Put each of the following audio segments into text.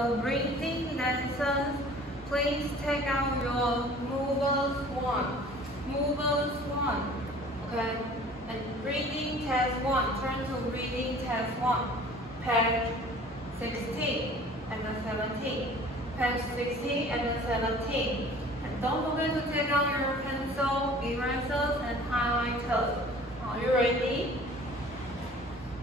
the reading lessons, please take out your movers one. Movers one. Okay? And reading test one. Turn to reading test one. Page 16 and 17. Page 16 and 17. And don't forget to take out your pencil, erasers, and highlighters. Are you ready?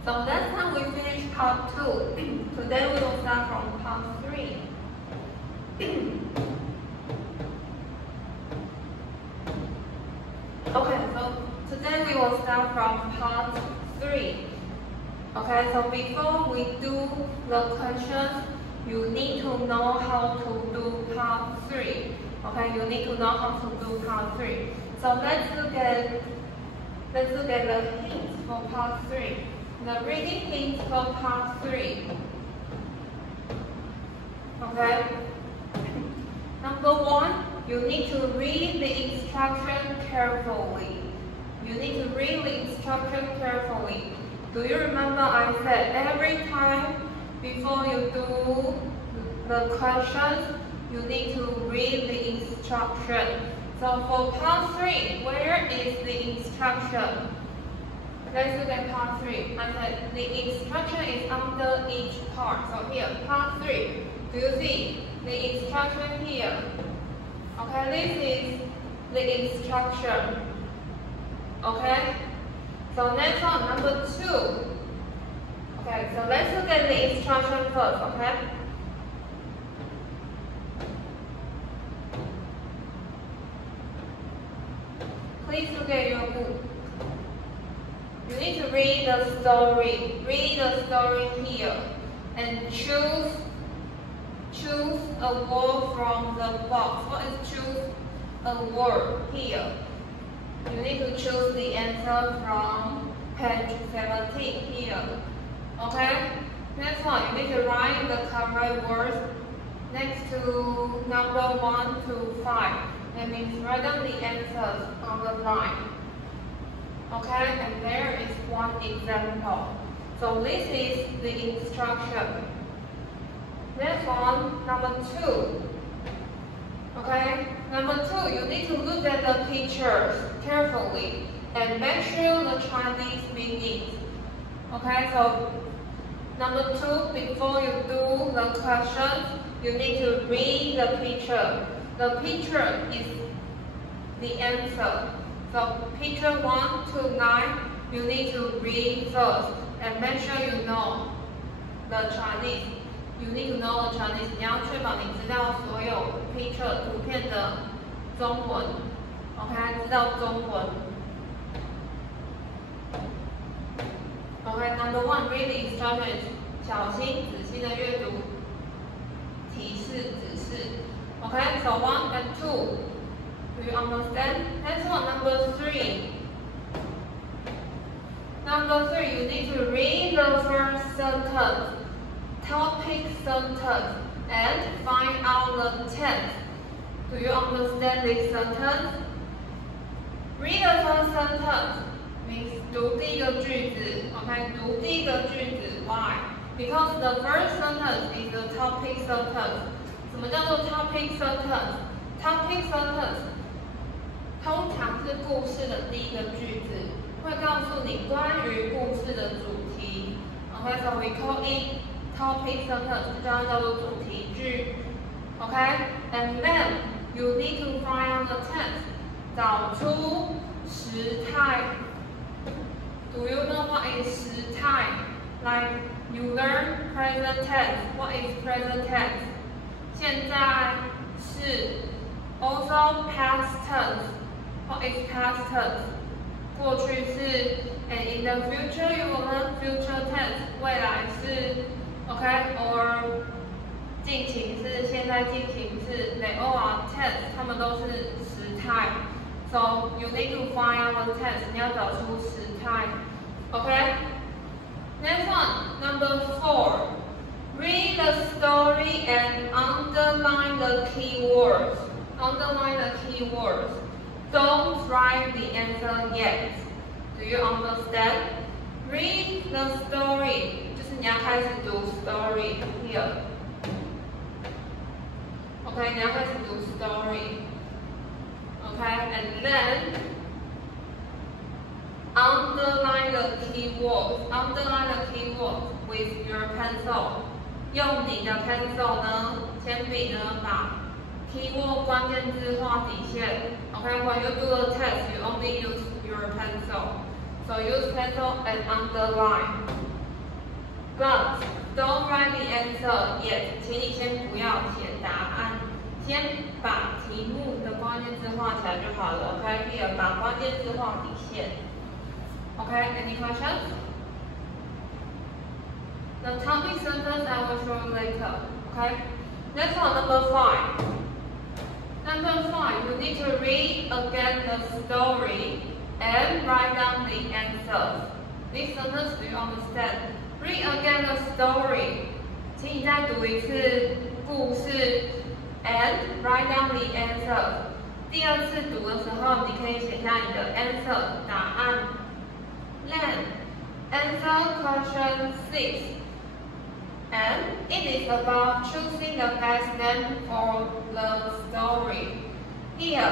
So last time we finished part 2. Today we will start from part 3. Okay, so today we will start from part 3. Okay, so before we do the questions, you need to know how to do part 3. Okay, you need to know how to do part 3. So let's look at the hints for part 3. The reading hints for part 3. Okay. Number 1, you need to read the instruction carefully. You need to read the instruction carefully. Do you remember I said every time before you do the questions, you need to read the instruction. So for part 3, where is the instruction? Let's look at part 3. I said the instruction is under each part. So here, part 3. Do you see the instruction here? Okay, this is the instruction. Okay? So next one, number 2. Okay, so let's look at the instruction first, okay? Please look at your book. You need to read the story. Read the story here. And choose a word from the box. What is choose a word here? You need to choose the answer from page 17 here. Okay? Next one, you need to write the correct words next to number 1 to 5. That means write down the answers on the line. Okay, and there is one example. So this is the instruction. Next one, number 2. Okay, number 2, you need to look at the pictures carefully and make sure the Chinese meanings. Okay, so number 2, before you do the questions, you need to read the picture. The picture is the answer. So picture 1 to 9, you need to read first and make sure you know the Chinese. You need to know the Chinese. 你要确保你知道所有 picture 图片的中文 ，OK， 知道中文。OK， number 1 read the instructions， 小心仔细的阅读提示指示。OK， so 1 and 2, do you understand? Next one, number 3. Number 3, you need to read the first sentence. Topic sentence and find out the tense. Do you understand this sentence? Read the first sentence means 读第一个句子 ，OK， 读第一个句子 ，Why? Because the first sentence is the topic sentence. 什么叫做 topic sentence? Topic sentence 通常是故事的第一个句子，会告诉你关于故事的主题。OK, so we call it topic sentence， 这叫做主题句。OK, and then you need to find out the tense， 找出时态。Do you know what is 时态 ？Like you learn present tense. What is present tense? 现在是 also past tense. What is past tense? 过去式 and in the future you will learn future tense. 未来式 ，OK, or 进行式、现在进行式 they all are tense. 它们都是时态。So you need to find out the tense. 你要找出时态 ，OK? Next one, number 4. Read the story and underline the keywords. Underline the keywords. Don't write the answer yet. Do you understand? Read the story. 就是你要开始读 story here. OK， 你要开始读 story。OK， and then underline the keyword. Underline the keyword with your pencil. 用你的 pencil 呢，铅笔呢，把 keyword 关键字画底线。OK, when you do the test, you only use your pencil. So use pencil and underline. But don't write the answer yet. 请你先不要写答案，先把题目的关键字画起来就好了。OK， 记得把关键字画底线。Okay, any questions? The topic sentence I will show you later. Okay, next one, number 5. Number 5, you need to read again the story and write down the answers. This sentence, do you understand? Read again the story. 请你再读一次故事 and write down the answer. 第二次读的时候，你可以写下你的 answer 答案。Then answer question 6. And it is about choosing the best name for the story. Here,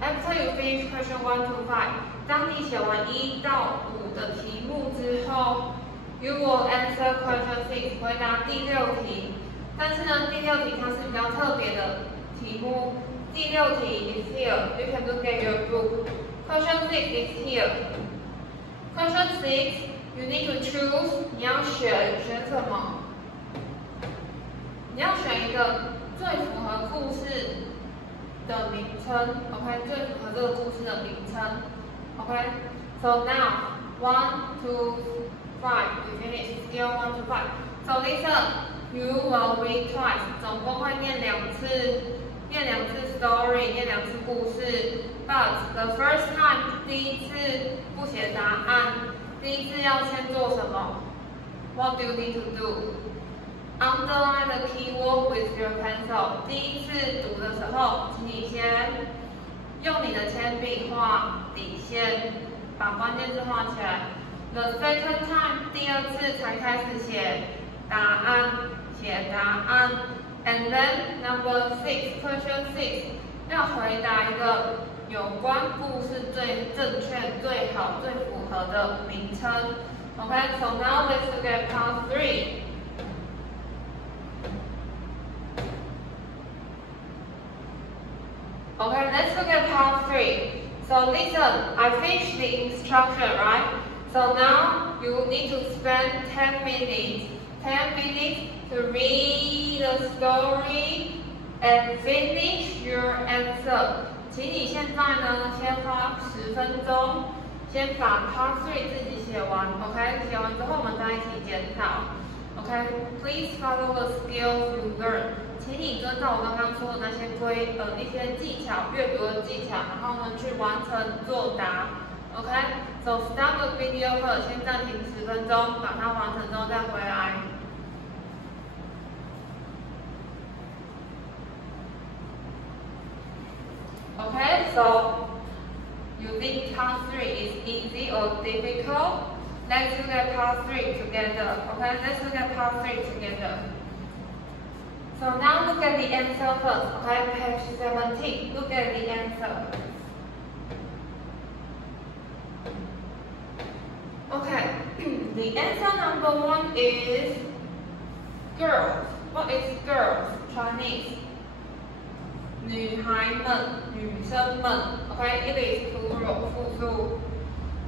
after you finish question 1 to 5, 当你写完1到5的题目之后 you will answer question 6, 回答第6题。但是呢，第6题它是比较特别的题目。第6题 is here. You can look at your book. Question 6 is here. Question 6, you need to choose. 你要选什么？你要选一个最符合故事的名称 ，OK， 最符合这个故事的名称 ，OK。So now 1 to 5, you finish skill 1 to 5. So listen, you will read twice. 总共会念2次，念2次 story， 念2次故事。But the first time, 第一次不写答案，第一次要先做什么 ？What do you need to do? Underline the keyword with your pencil. 第一次读的时候，请你先用你的铅笔画底线，把关键字画起来。The second time, 第二次才开始写答案，写答案。And then number 6, question 6, 要回答一个有关故事最正确、最好、最符合的名称。Okay, so now let's look at part 3. Okay, let's look at part 3. So listen, I finished the instruction, right? So now you need to spend 10 minutes. 10 minutes to read the story and finish your answer. 请你现在呢，先花10分钟，先把 part 3自己写完 ，OK？ 写完之后我们再一起检讨 ，OK？ Please follow the skills you learn. 请你遵照我刚刚说的那些一些技巧，阅读的技巧，然后呢去完成作答 ，OK？So stop the video first， 先暂停10分钟，把它完成之后再回来。Okay, so you think part 3 is easy or difficult? Let's look at part 3 together. Okay, let's look at part 3 together. So now look at the answer first. Okay, page 17. Look at the answer. Okay, the answer number 1 is girls. What is girls? Chinese. 女孩们，女生们 ，OK， it is plural 复数。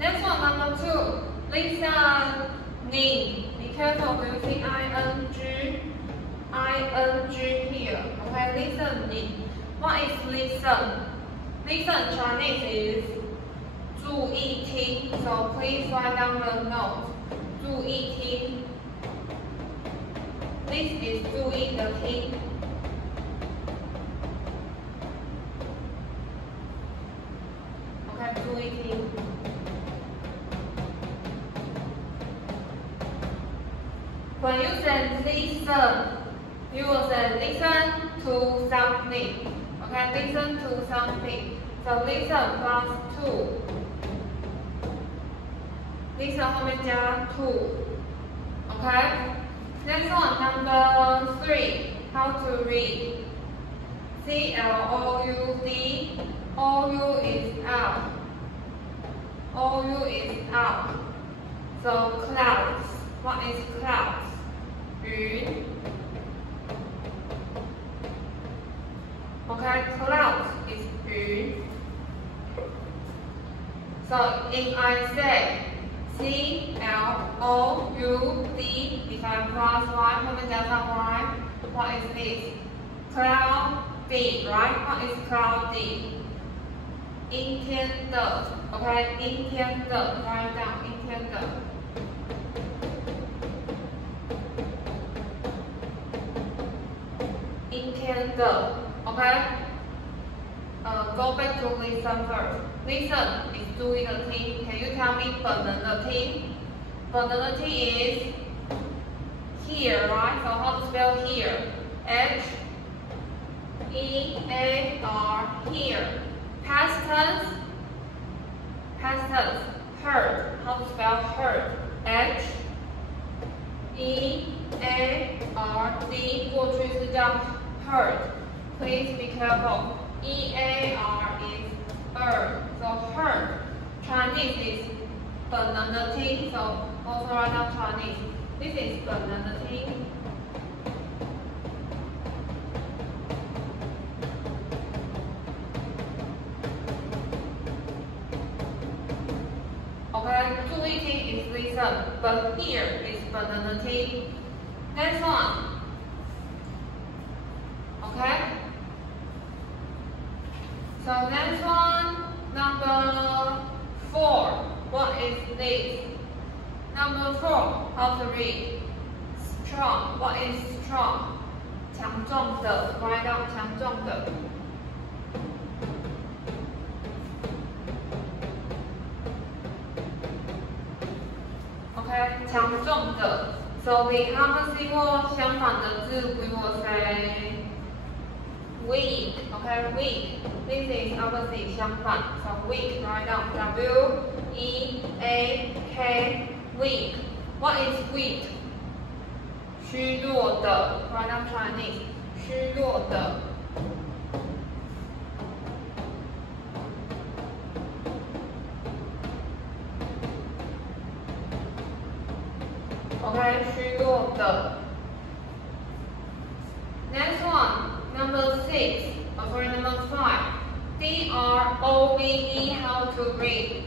Next one, number 2, listen, 你 be careful using ing here, OK, listen 你 What is listen? Listen Chinese is 注意听 ，so please write down the note. 注意听 ，this is 注意的听。注意听。When you say listen, you will say listen to something. Okay, listen to something. So listen plus to. Listen 后面加 to. Okay. Next one, number 3. How to read. C-L-O-U-D. O-U is out. O-U is out. So clouds. What is clouds? 云. Okay, clouds is 云. So if I say C-L-O-U-D, if I plus Y, 后面加上 Y, what is this? Cloudy, right? What is cloudy? 阴天的 ，OK， 阴天的 ，write down 阴天的。阴天的 ，OK。Go back to listen first. Listen is doing the thing. Can you tell me 本能的听？本能的听 is here, right? So how to spell here? H-E-A-R, here. Past tense. Past tense. Heard. How to spell heard? H-E-A-R-D. 过去是叫 heard. Please be careful. E-A-R is so heard. Chinese is 本能的听 so also write down Chinese. This is 本能的听。OK， 注意听 is listen, but here is 本能的听。Next one. Okay. So next one, number 4. What is this? Number 4, how to read? Strong. What is strong? 强壮的 write down 强壮的。OK， 强壮的。So the opposite 或相反的字 we will say weak. Okay, weak. This is opposite 相反。So weak write down W-E-A-K, weak. What is weak? 虚弱的 write down Chinese. 虚弱的。OK， 虚弱的。Next one, number 6. Sorry, number 5. D-R-O-V-E, how to read?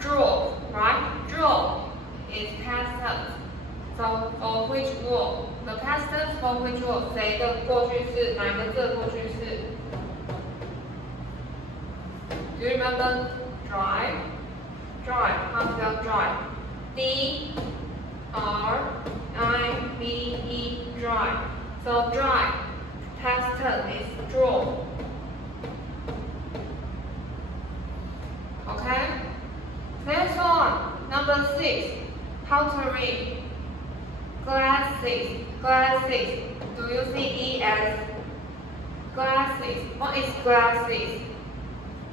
Draw, right? Draw is past tense. So for which word? The past tense for which word? 谁的过去式？哪个字的过去式 ？Do you remember drive? Drive. How to spell drive? D-R-I-V-E, drive. So drive. Past tense is draw. Okay? Next one, number 6. How to read? Glasses. Glasses. Do you see E-S? Glasses. What is glasses?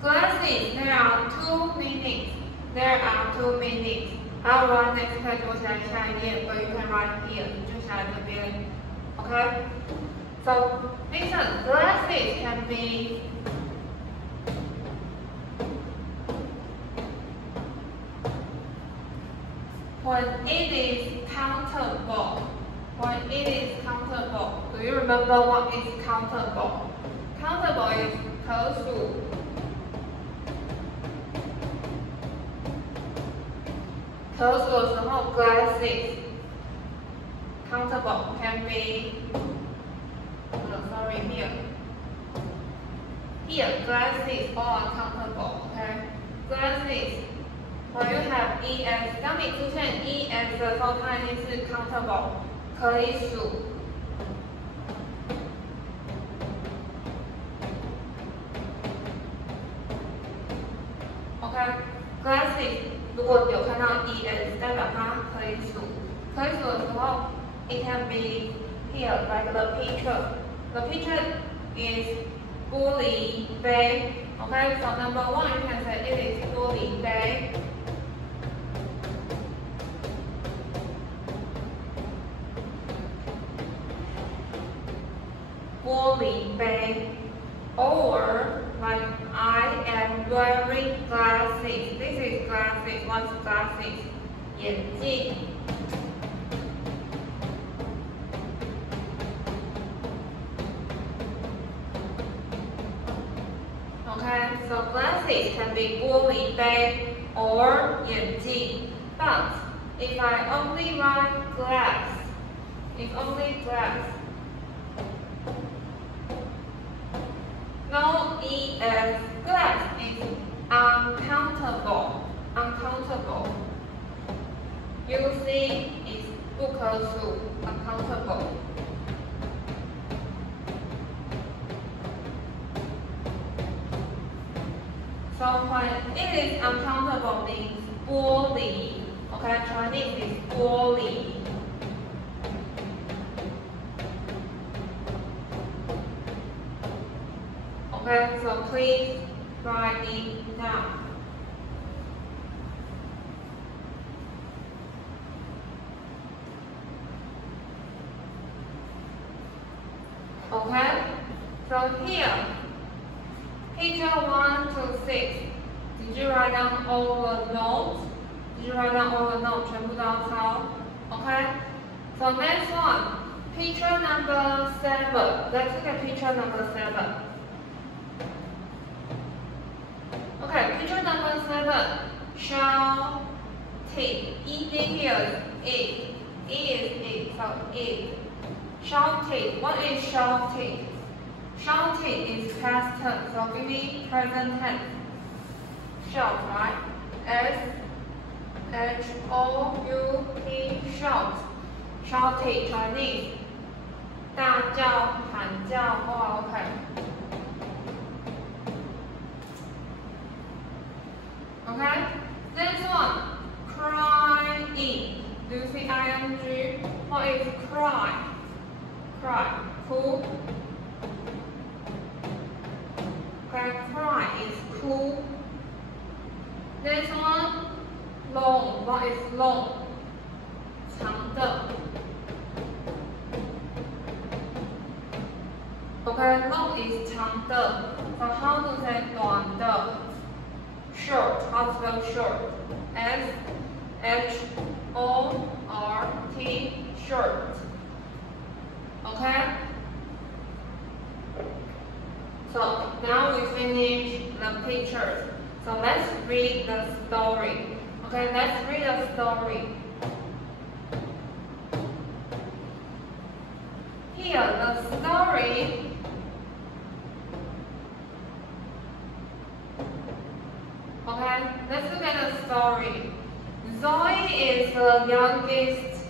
Glasses, there are 2 meanings. There are 2 meanings. I'll write next page 我写在下一页 but you can write here. 你就写在这边 Okay? So, listen, glasses can be when it is countable. When it is countable. Do you remember what is countable? Countable is 可数。可数的时候 glasses countable can be sorry here. Here glasses all are countable, okay? Glasses when you have es 当你出现 es 的时候，它一定是 countable 可以数。OK glasses 如果有看到 es 代表它可以数，可以数的时候 it can be here like the picture. The picture is Wylie Bay. Okay, so number 1 you can say it is Wylie Bay. 玻璃杯. Or like I am wearing glasses. This is glasses. What's glasses? 眼镜. Okay, so glasses can be 玻璃杯 or 眼镜. But if I only write glass, if only glass, no es, glass is uncountable, uncountable. You see is 不可数, uncountable. So when it is uncountable means 玻璃. Okay, Chinese is 玻璃. Okay, so please write it down. Okay, so here, picture 1 to 6. Did you write down all the notes? Did you write down all the notes? 全部都要抄. Okay, so next one, picture number 7. Let's look at picture number 7. Okay, picture number 7. Shouting. ED here is it. E is it, so it. Shouting. What is shouting? Shouting is past tense, so give me present tense. Shout, right? S-H-O-U-T, shout. Shouting, Chinese. 大叫、喊叫话 ，OK. Okay, next one, crying. Do you see ing? What is cry? Cry, cool. Okay, cry is cool. Next one, long. What is long? 长的. Okay, long is 长的. So how to say 短的? Short. How to spell short? S-H-O-R-T, short. Okay? So now we finish the pictures. So let's read the story. Okay, let's read the story. Here, the story. Okay, let's look at the story. Zoe is the youngest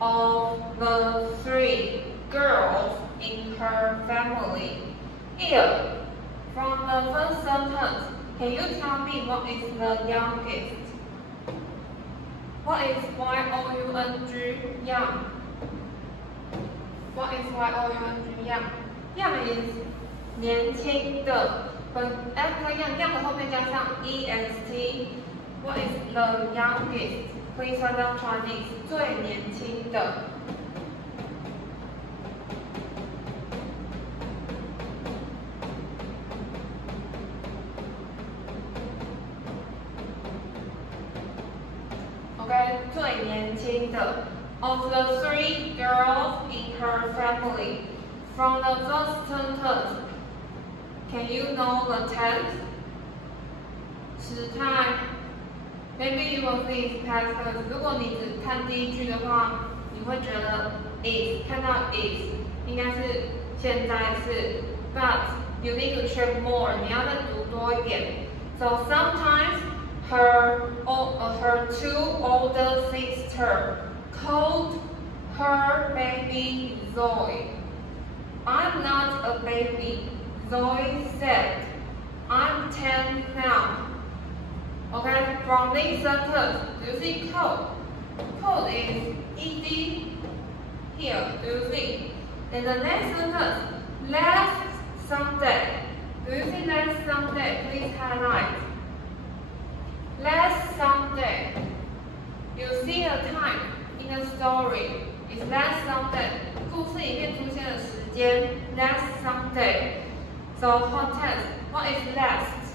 of the 3 girls in her family. Here, from the first sentence, can you tell me what is the youngest? What is Y-O-U-N-G, young? What is Y-O-U-N-G, young? Young is 年轻的。But after young 的后面加上 est. What is the youngest? Please write down Chinese. 最年轻的。Okay, 最年轻的。Of the 3 girls in her family, from the first sentence, can you know the tense? 时态 Maybe you will see it's past tense. 如果你只看第一句的话，你会觉得 is 看到 is 应该是现在是 but you need to check more. 你要再读多一点。So sometimes her 2 older sister called her baby Zoe. I'm not a baby. Zoe said, I'm 10 now. Okay, from this sentence, do you see cold? Cold is ed here, do you see? In the next sentence, last Sunday. Do you see last Sunday? Please highlight. Last Sunday. You see a time in the story. It's last Sunday. Who 故事里面出现的时间 last Sunday. So context, what is last?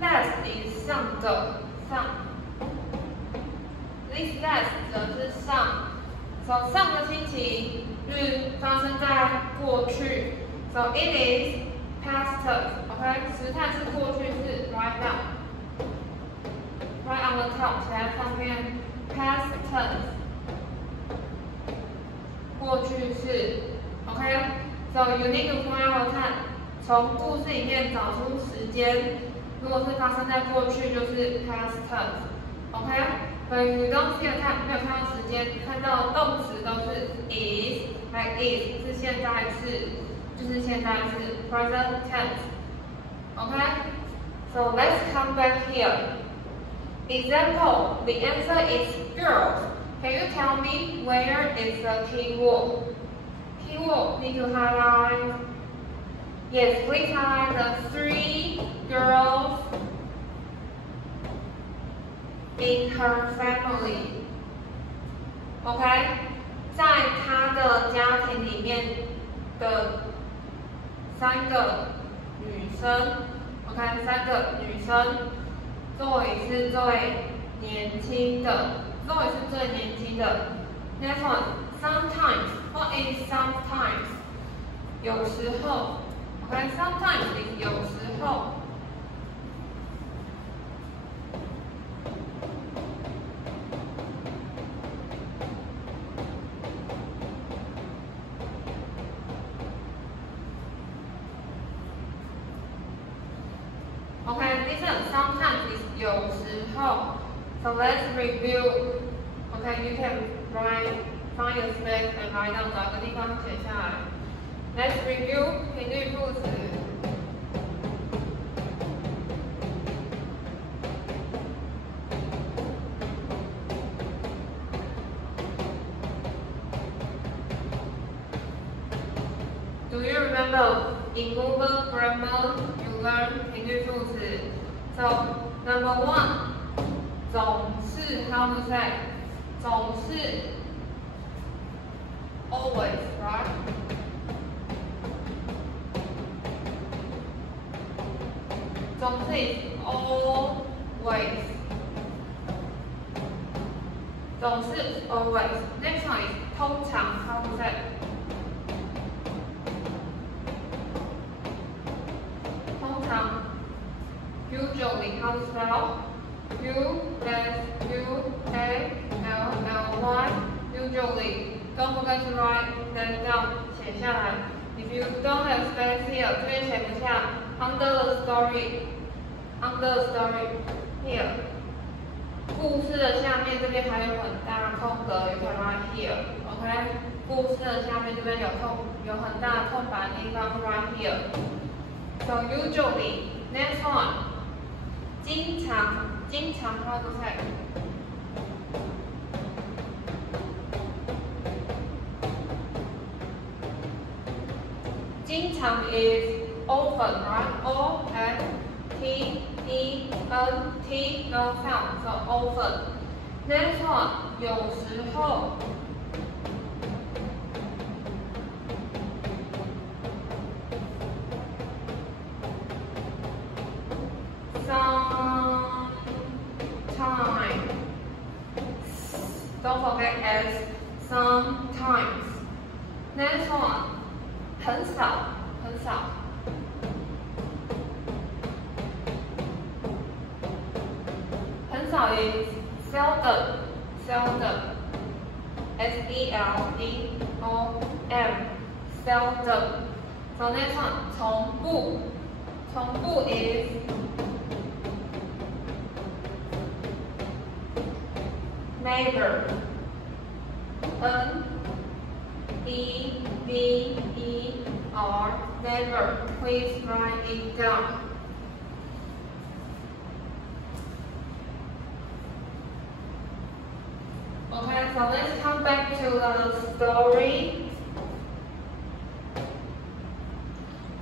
Last is 上个上。This last 则是上。So 上个星期日发生在过去。So it is past tense. OK， 时态是过去式 right now。Right on the top 写在上面 past tense。过去式 ，OK。So you need to find out time， 从故事里面找出时间。如果是发生在过去，就是 past tense，OK。But you don't see a time， 没有看到时间，看到动词都是 is，like is 是现在式，就是现在式 present tense，OK。So let's come back here. Example: the answer is girls. Can you tell me where is the keyword? Keyword need to highlight. Yes, please highlight the 3 girls in her family. OK， 在她的家庭里面的3个女生。OK， 3个女生。Zoe 是最年轻的。Zoe 是最年轻的。Next one, sometimes. What is sometimes? 有时候。OK, sometimes is 有时候。OK, listen, sometimes is 有时候。So let's review. Okay, you can find your space and write down 找个地方写下来。Let's review 频率副词。Do you remember in Google Grammar you learn 频率副词 ？So number 1. 总是 how to say 总是 always right 总是 is always 总是 always next one is 通常 how to say 通常 usually how to spell U-S-U-A-L-L-Y usually. Don't forget to write that down. 写下来。If you don't have space here， 这边写不下。Under the story here。故事的下面这边还有很大的空格 ，you can write here。OK， 故事的下面这边有很大的空白地方 ，write here。So usually, next one， 经常 how to say 经常 is often, right? O-F-T-E-N-T, no sound, so often. Next one, 有时候。Sometimes. Don't forget S. Sometimes. Next one. 很少。很少 is seldom. S-E-L-D-O-M. Seldom. So next one. 从不 is never. N-E-V-E-R. Never. Please write it down. Okay, so let's come back to the story.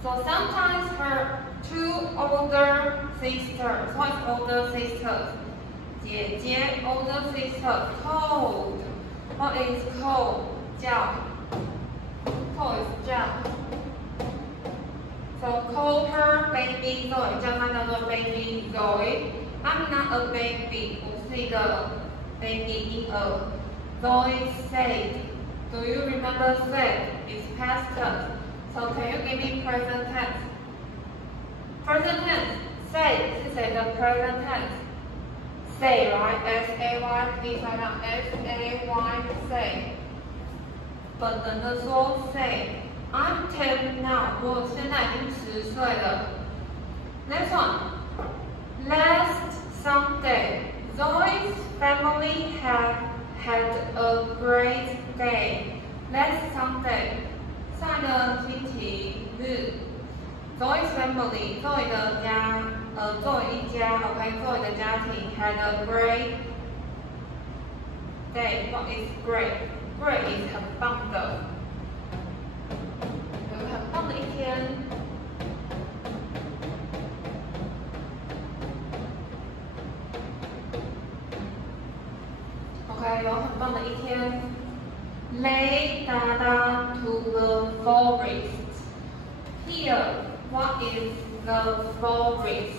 So sometimes her 2 older sisters. What's older sisters? 姐姐 older sister. Cold. What is cold? 叫 baby Zoe. I'm not a baby. 我是一个 baby 婴儿。Zoe said. Do you remember said? It's past tense. So can you give me present tense? Present tense. Say 是谁的 present tense? Say, right? S-A-Y. Please write down S-A-Y. Say. 本能的说 say. I'm 10 now. 我现在已经10岁了。Next one. Last Sunday, Zoe's family had a great day. Last Sunday. 上个星期日 ，Zoe's family, Zoe 的家，Zoe 一家 ，OK，Zoe 的家庭 had a great day. What is great? Great is 很棒的，有很棒的一天。OK， 有很棒的一天。Lay Dada to the forest. Here, what is the forest?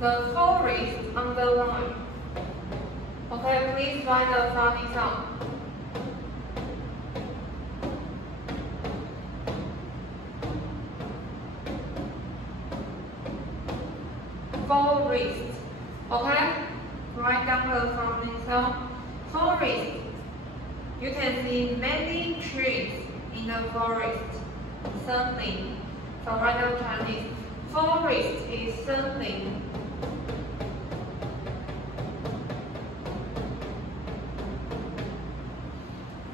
The forest underline. Okay, please write the funny sound. Forest. Okay, write down the funny sound. Forest. You can see many trees in the forest. 森林 So write down Chinese. Forest is 森林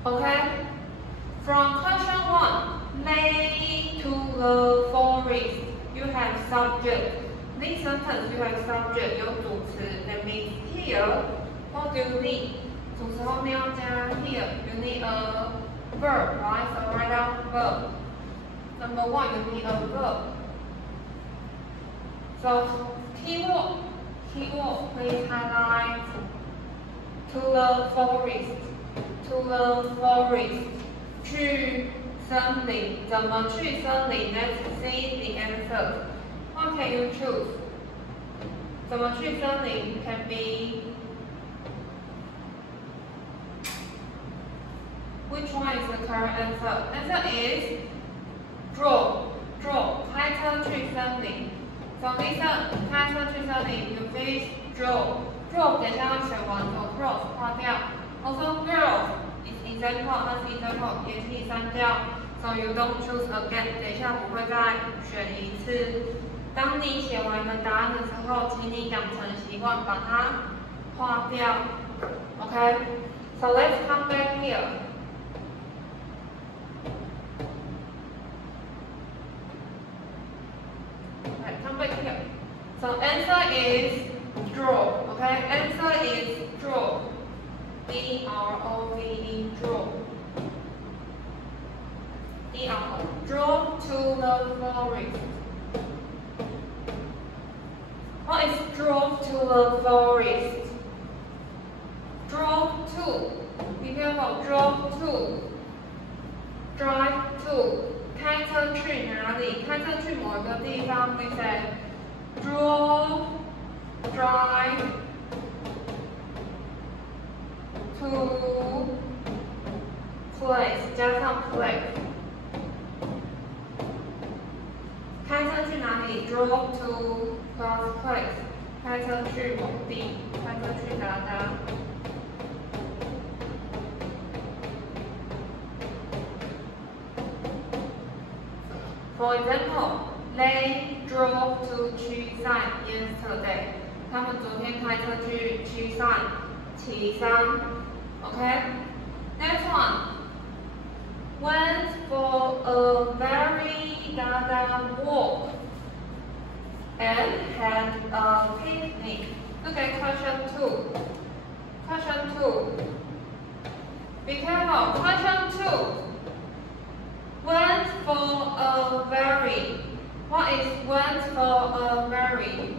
Okay? From question 1, lay to the forest. You have subject. This sentence you have subject 有主词 That means here. What do you need? 主词后面要加 here. You need a verb, right? So write down verb. Number 1, you need a verb. So keyword, please highlight to the forest. To the forest. 去森林，怎么去森林 ？Let's see the answer. What can you choose? 怎么去森林 can be Which one is the correct answer? Answer is drove. 开车去森林。So listen, 开车去森林 you please drove. Drove 等一下要选完，从 cross 划掉。Also girls is example, 它是 example 也可以删掉。So you don't choose again. 等一下不会再选一次。当你写完你的答案的时候，请你养成习惯，把它划掉。Okay? So let's come back here. Come back here. So answer is draw. Okay? Answer is draw. D-R-O-V-E, draw. D-R-O. Draw to the forest. What is drove to the forest? Drove to. Be careful. Drove to. Drive to. 开车去哪里？开车去某个地方 ，we say drove, drive to place， 加上 place。开车去哪里 ？Drove to plus place， 开车去某地，开车去达达。For example, they drove to 岐山 yesterday. 他们昨天开车去岐山。Okay? Next one. Went for a very walk and had a picnic. Look at question 2. Question 2. Be careful. Question 2. Went for a very. What is went for a very?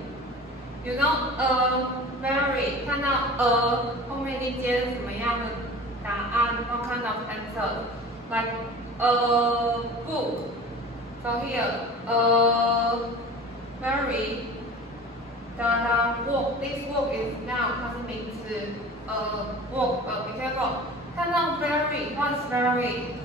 You know a very. 看到 a 后面一接什么样的答案 ？What kind of answer? Like a book. So here a very walk. This walk is noun， 它是名词。walk， be careful。看到 very， what's very？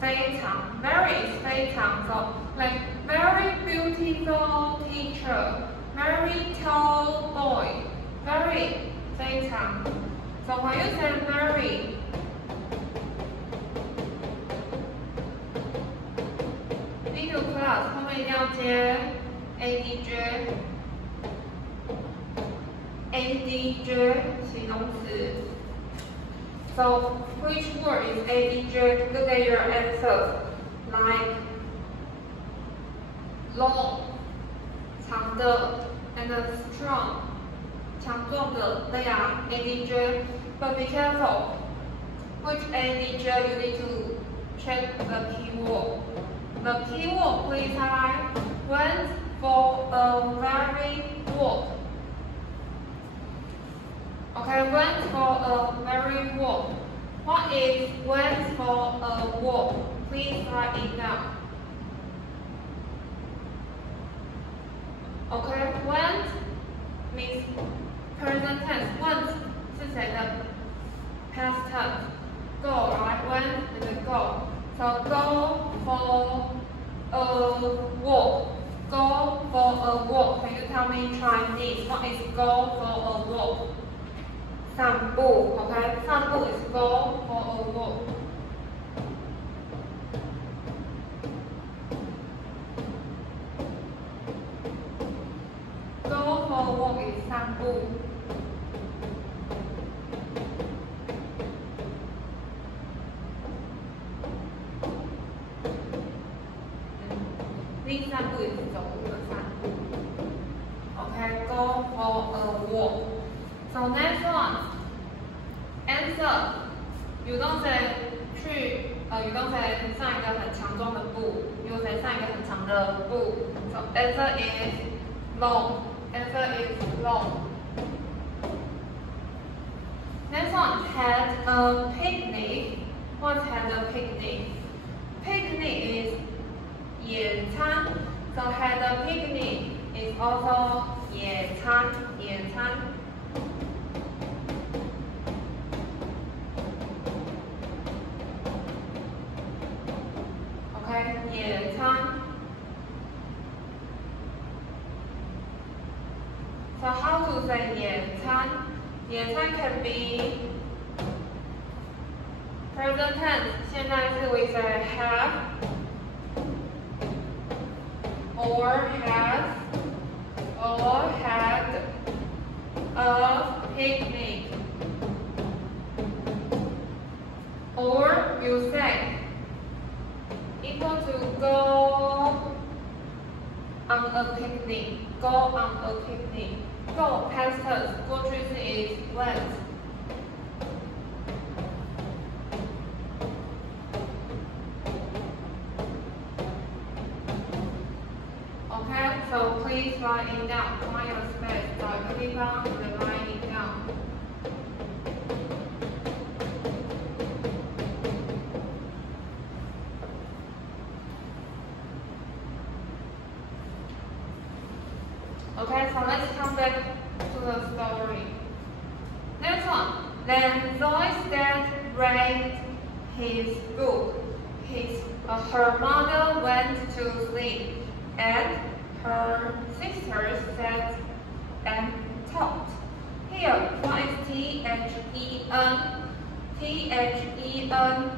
非常 ，very is 非常 ，so like very beautiful teacher，very tall boy，very 非常。So when you say very， need to class 后面一定要接 adj 形容词。So which word is adj? Look at your answers. Like long, 长的 and strong, 强壮的 they are adj. But be careful. Which adj you need to check the keyword. The keyword please highlight went for a very walk. Okay, went for a very walk. What is went for a walk? Please write it down. Okay, went means present tense. Went 是谁的 past tense? Go, right? Went and go. So go for a walk. Go for a walk. Can you tell me Chinese? What is go for a walk? 散步 ，OK， 散步 is go for a walk。Go for a walk is 散步。另散步也是走路的散步。OK，go for a walk。So next one, answer. You don't say 去，you don't say 上一个很强壮的步 ，you say 上一个很长的步。So answer is long. Answer is long. Next one, had a picnic. What had a picnic? Picnic is 野餐。So had a picnic is also 野餐，野餐。野餐。So how to say 野餐？野餐 can be present tense， 现在是 we say have or has or had a picnic or you say equal to go on a picnic. Go on a picnic. Go past tense. 过去式 is went. Okay, so please write it down. Find your space. 找一个地方 write it down. Okay, so let's come back to the story. Next one. Then Zoe's dad read his book. Her mother went to sleep, and her sisters sat and talked. Here, what is T-H-E-N? T-H-E-N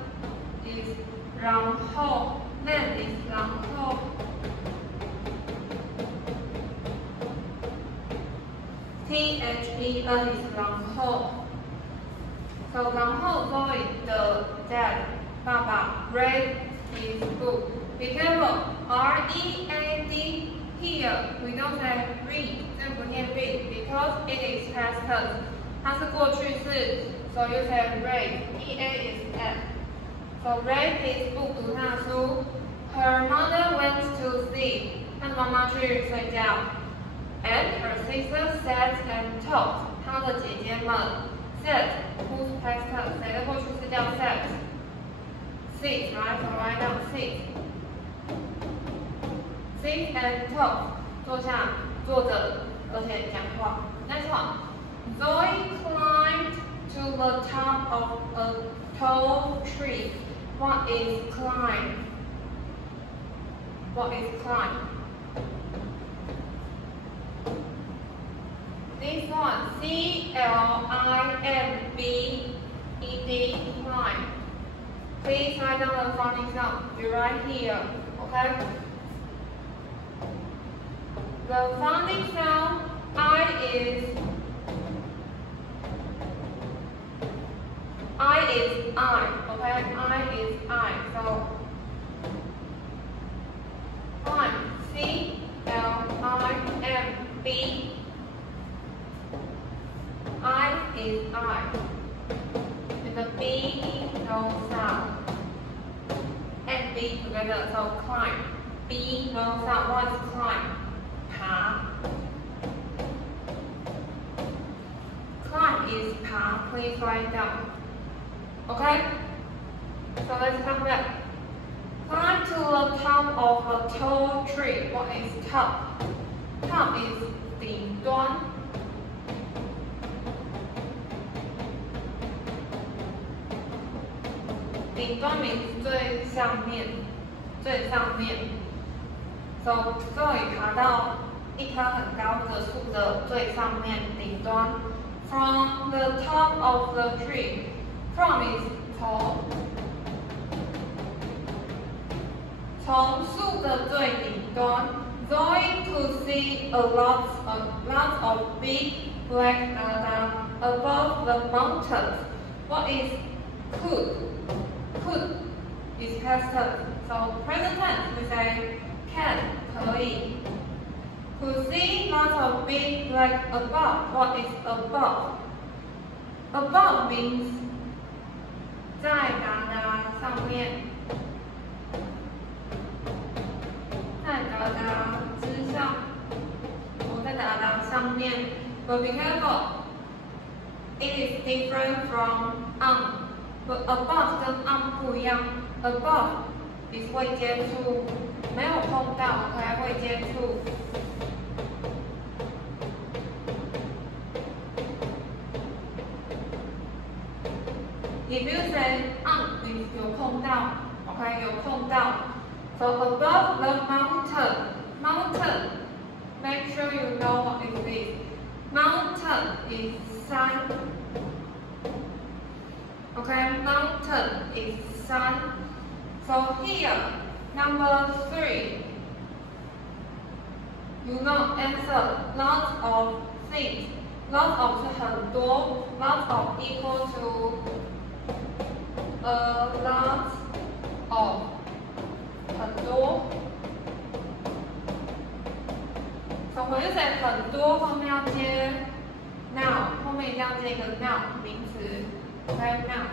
is 然后 then is 然后。T-H-E-N is 然后。So 然后 Zoe 的 dad 爸爸 read his book. Be careful. R-E-A-D here we don't say read. 这不念 read because it is past tense. 它是过去式 so you say read. E-A is at. So read his book 读他的书。Her mother went to sleep. 她的妈妈去睡觉。And her sisters sat and talked. 她的姐姐们 sat. Whose past tense? 谁的过去式叫 sat? Sit, right? So write down sit. Sit and talk. 坐下，坐着而且讲话。Next one, Zoe climbed to the top of a tall tree. What is climb? What is climb? This one, C-L-I-M-B-E-D, climb. Please write down the founding sound. You write here, okay? The founding sound I is I, okay? I is I. So climb, C-L-I-M-B. I is I. And the B, no sound. And B together, so climb. B, no sound. What is climb? 爬. Climb is 爬. Please write down. Okay? So let's come back. Climb to the top of a tall tree. What is top? Top is 顶端.顶端 means 最上面，最上面。So Zoe 爬到一棵很高的树的最上面，顶端。From the top of the tree. From is 从树的最顶端。Zoe could see a lot of big black data above the mountains. What is could? Could is past tense. So present tense we say can, 可以。Could see lots of big black above. What is above? Above means 在达达上面，在达达之上，我在达达上面。But be careful, it is different from But above 跟 on 不一样 ，above is 会接触，没有碰到，还会接触。If you say on means 有碰到 ，OK 有碰到。So above the mountain, make sure you know what is this. Mountain is 山。Okay, mountain is sun. So here, number 3. You know answer lots of things. Lots of 是很多 ，lots of equal to a lot of 很多。So when you say 很多，后面要接 noun， 后面一定要接一个 noun 名词。Okay, now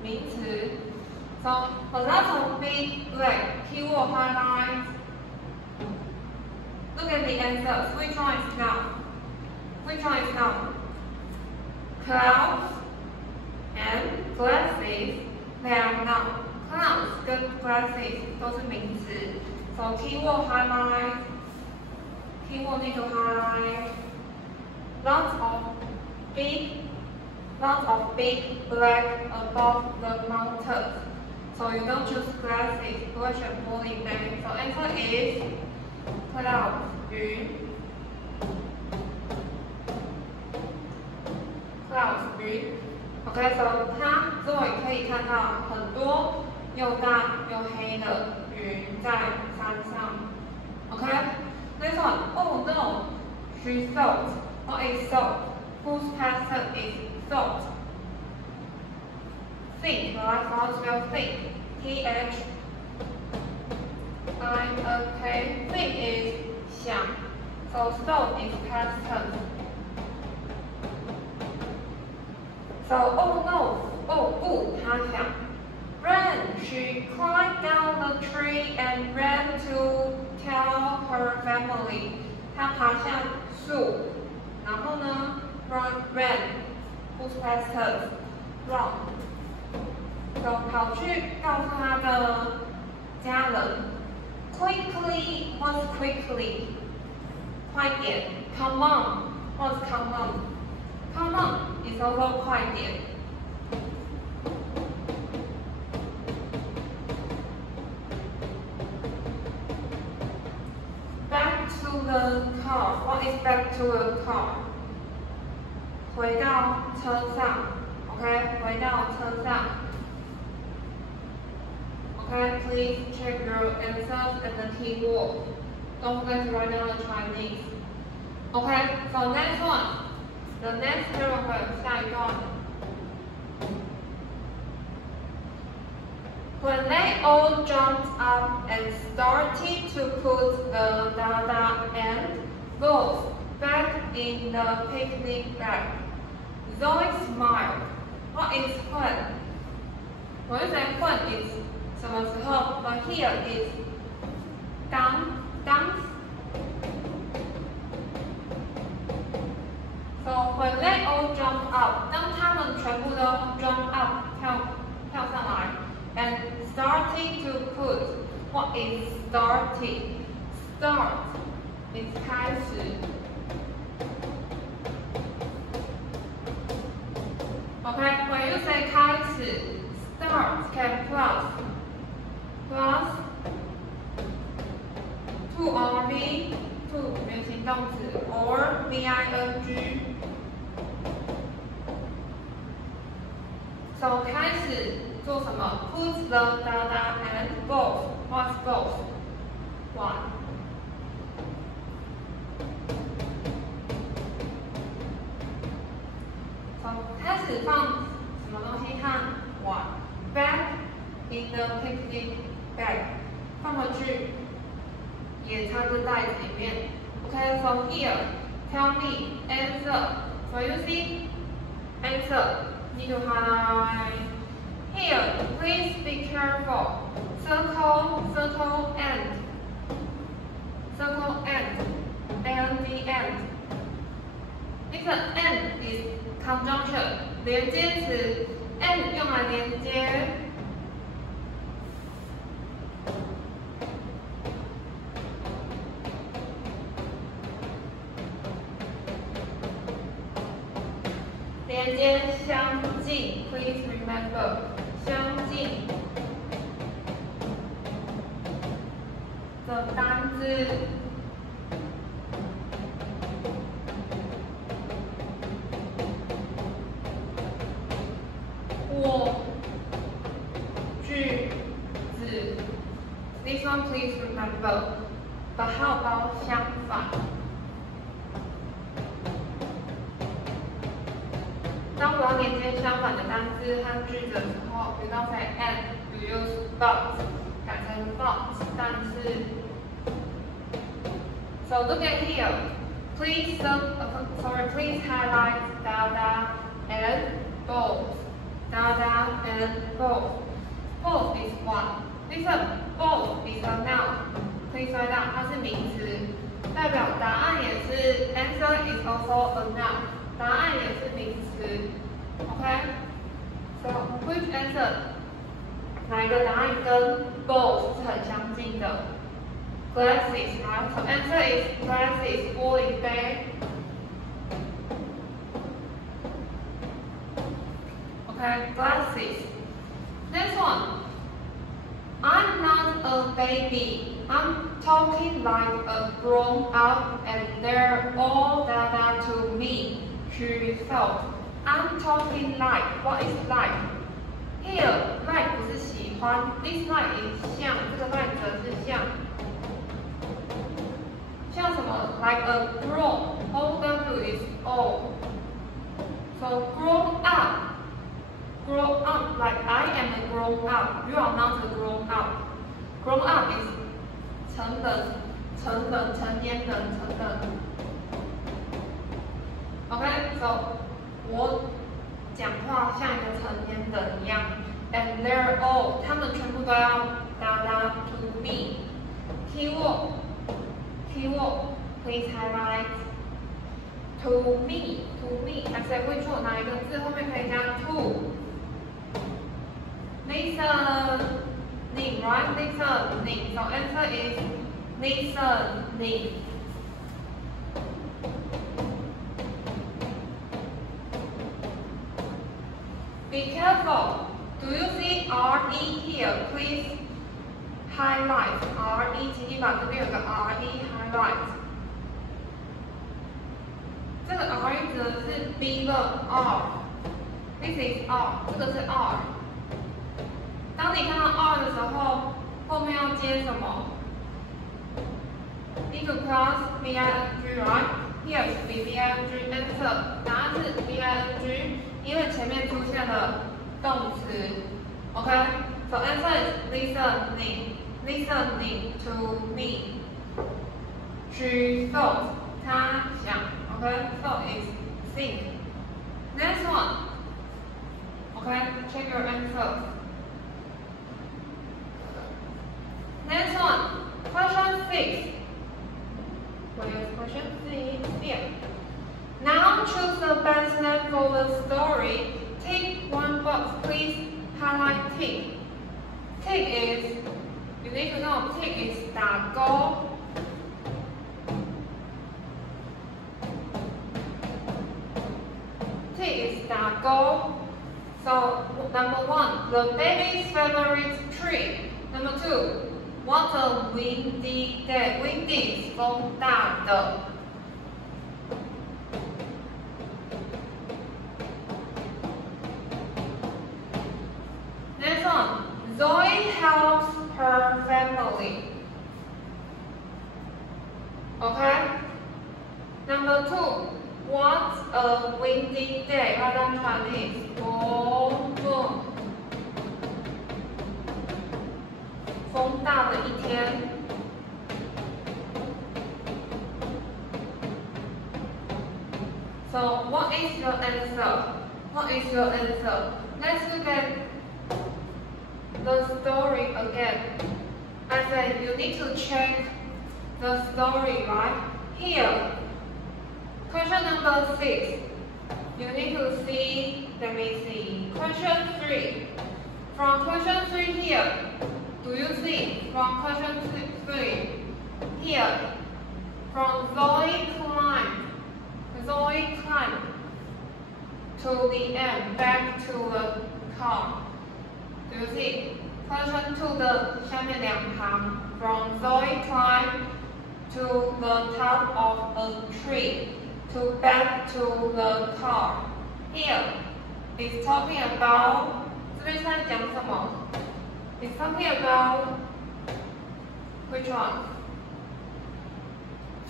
名词 So a lot of big black keyword highlights. Look at the answers. Which one is now? Which one is now? Clouds and glasses. They are now. Clouds 跟 glasses 都是名词。So keyword highlight. Keyword need to highlight. Lots of big black above the mountains. So you don't choose glasses, 不会选玻璃杯。So answer is clouds, 云。Clouds, 云。Okay, so 它Zoe可以看到很多又大又黑的云在山上。Okay, next one. Oh no, she thought. What is thought? Whose past tense is thought? Think, right? How to spell think? T-H-I-N-K. Think is 想. So thought is past tense. So oh no, oh 不，她想。Ran. She climbed down the tree and ran to tell her family. 她爬下树，然后呢 ？Ran. Whose past tense? Run. So 跑去告诉他的家人。Quickly, what's quickly? 快点 ，come on，what's come on？Come on is also 快点。Back to the car. What is back to the car? 回到车上 ，OK， 回到车上。Okay, please check your answers and the keyword. Don't forget to write down the Chinese. Okay, so next one. The next paragraph, 下一段。When they all jumped up and started to put the dada and balls back in the picnic bag, Zoe smiled. What is when? When you say when is 什么时候 ？But here is 当。So when they all jump up， 当他们全部都 jump up 跳上来 ，and starting to put，what is starting？Start is 开始。OK，when you say 开始 ，start can plus to or be to 原形动词 or VING。So 开始做什么 ？Put the dada and balls. What's balls? One. So 开始放什么东西和 one back in the picnic bag 放回去野餐的袋子里面。Okay, so here tell me answer. So you see answer. Need to highlight. Here, please be careful. Circle end. Circle end. And the end. Listen, end is conjunction. 连接词 end 用来连接。连接相近 ，please remember 相近的单字。或句子 ，this one please remember。But how about 相反？当我要连接相反的单字和句子的时候，不要 say and， you use but， 改成 but， 但是。So look at here. Please highlight dada and both. Dada and both. Both is one. Listen, both is a noun. Please write down， 它是名词，代表答案也是 answer is also a noun。答案也是名词 ，OK？So which answer？ 哪一个答案跟 both 是很相近的 ？Glasses， 好 ，So answer is glasses falling back。OK，glasses。Next one。I'm not a baby. I'm talking like a grown up, and they're all dada to me. She felt. I'm talking like. What is like? Here, like 不是喜欢 ，this like is 像，这个 like 则是像。像什么 ？Like a grown. O-W is old. So grown up. Grow up like I am a grown up. You are not a grown up. Grown up is 成人、成年人、成人。OK，so 我讲话像一个成年人一样 ，and they're all， 他们全部都要dada to me。Keyword， please highlight。To me，I said which one？ 哪一个字后面可以加 to？ Listening, right? Listening. So answer is listening. here please highlight RE 请你把这边有个 RE highlight。这个 RE 指的是 be verb R。This is R， 这个是 R。当你看到 R 的时候，后面要接什么 ？Need to plus VING, right? Here is VING answer， 答案是 VING， 因为前面出现了动词。OK， so answer is listening. Listening to me. She thought， 她想。OK， thought is think. Next one. Okay, check your answers. Next one, question 6. What is question 6? Here. Now choose the best name for the story. Tick one box, please highlight tick. Tick is, you need to know, tick is 打勾. Tick is 打勾. So, number 1, the baby's favorite tree. Number 2, what a windy day. Windy is 风大的. Next one, Zoe helps her family. Okay? Number 2, what a windy day. Write down Chinese. 风大的一天。So, what is your answer? What is your answer? Let's look at the story again. I said you need to check the story, right? Here, question number 6. You need to see, let me see, question 3. From question 3 here, do you see? From question 3 here, from Zoe climbed to the end, back to the car. Do you see? Question 2的下面2行 from Zoe climbed to the top of a tree to back to the car. Here is talking about 这边是在讲什么 It's talking about which one?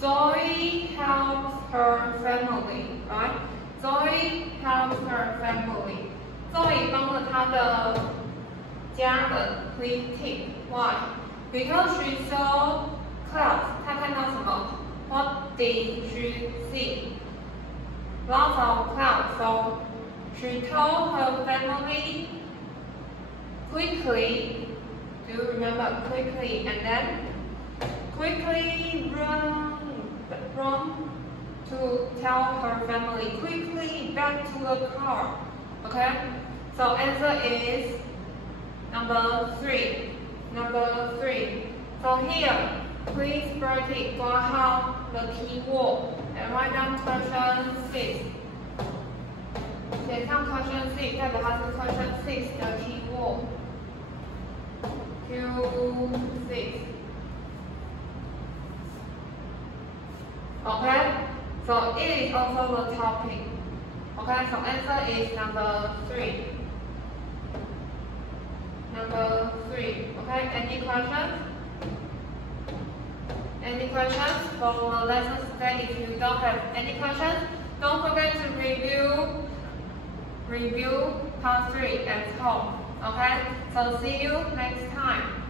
Zoe helps her family, right? Zoe helps her family. Zoe 帮了她的家人 please tick. Why? Because she saw clouds. 她看到什么 What did she see? Lots of clouds. So she told her family quickly. Do you remember quickly? And then quickly run to tell her family quickly back to the car. Okay? So answer is number 3. Number 3. So here, please bracket 括号 the keyword and write down question 6. 写上 question 6代表它是 question 6的 keyword. Q6. Okay? So it is also the topic. Okay, so answer is number 3. Number 3. Okay, any questions? Any questions for the lesson today? If you don't have any questions, don't forget to review part 3 at home. Okay, so see you next time.